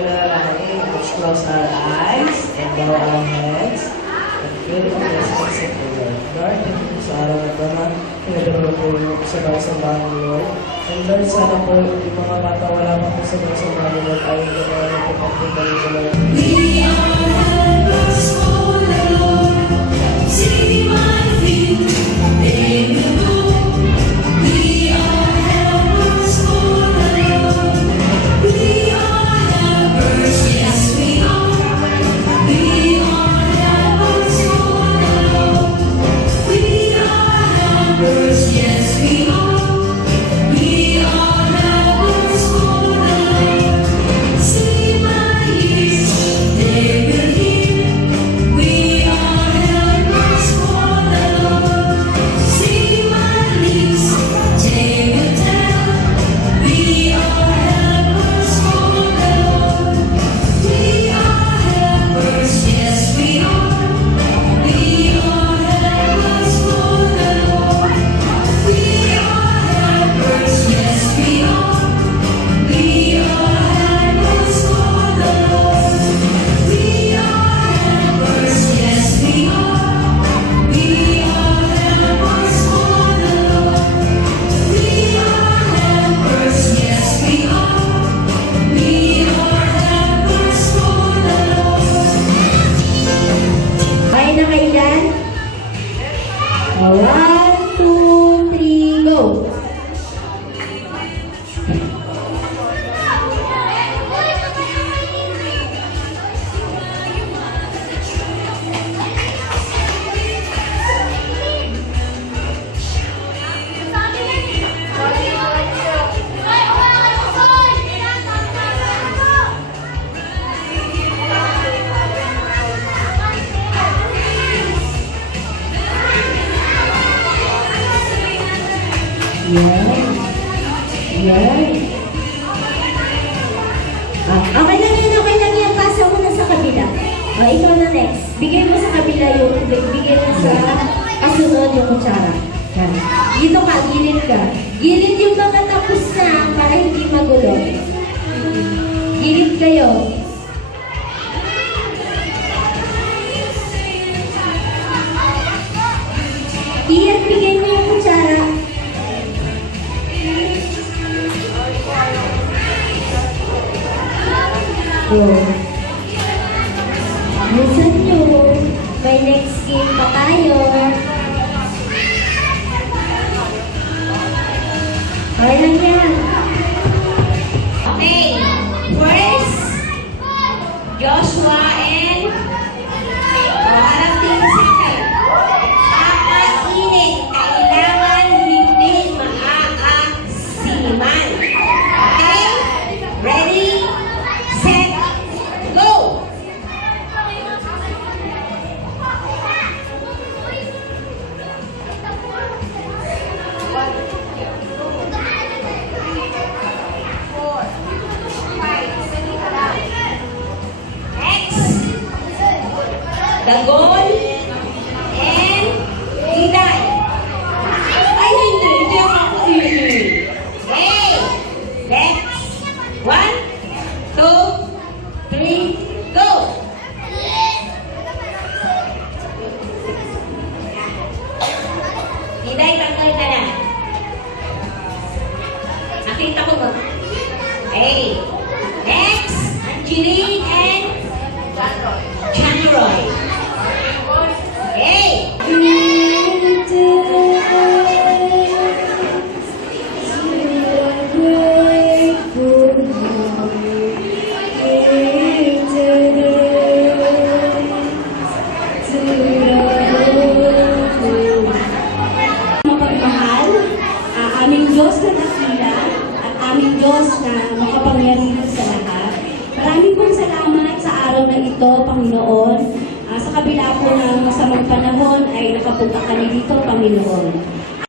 Let's close our eyes and bow our heads and feel the blessings of the Lord. Lord, thank you sa araw na ito na pinagdaro po yung sabay-sabay ng Lord. And Lord, sana po yung mga bata wala pa po sabay-sabay ng Lord ay gano'n na po pagpunta rin sa Lord. We are helpers for the Lord. See my feet, they will go. We are helpers for the Lord. We are helpers, yes we are. We are helpers for the Lord. We are helpers, yes we are. We are helpers for the Lord. See my ears, they will hear. We are helpers for the Lord. See my lips, they will tell. We are helpers for the Lord. We are helpers, yes we are. We are helpers for the Lord. We are helpers, yes we are. We are helpers for the Lord. We are helpers, yes we are. We are helpers for the Lord. We are helpers, yes we are. We are helpers for the Lord. Kaya na kayo dyan? 1, 2, 3, go! Yan. Yan. Okay lang yan, okay lang yan. Pasa mo na sa kabila. Ikaw na next. Bigay mo sa kabila yung tubig. Bigay mo sa kasunod yung kutsara. Yan. Dito ka, gilid ka. Gilid yung mga tapos na para hindi magulo. Gilid kayo. Iyan, bigay mo yung kutsara. Oh. Listen nyo, may next game pa tayo. Kaya yan. Okay, first, Joshua and harap din sa akin. Kakainin, kailangan hindi maaasiman. Okay? Ready? Set? Go! Dagol and Diday. Ay, hindi ako ini. Okay, let's 1, 2, 3, go! Diday, tanggal ka na. Nakita ko ba? Okay, next, Angeline and Chanroy. Hey! Mapagmahal, aming Diyos na dakila at aming Diyos na makapangyarihan sa lahat. Maraming pong salamat sa araw na ito, Panginoon. Sa kabila po ng masamang panahon ay nakapunta kami dito, Panginoon.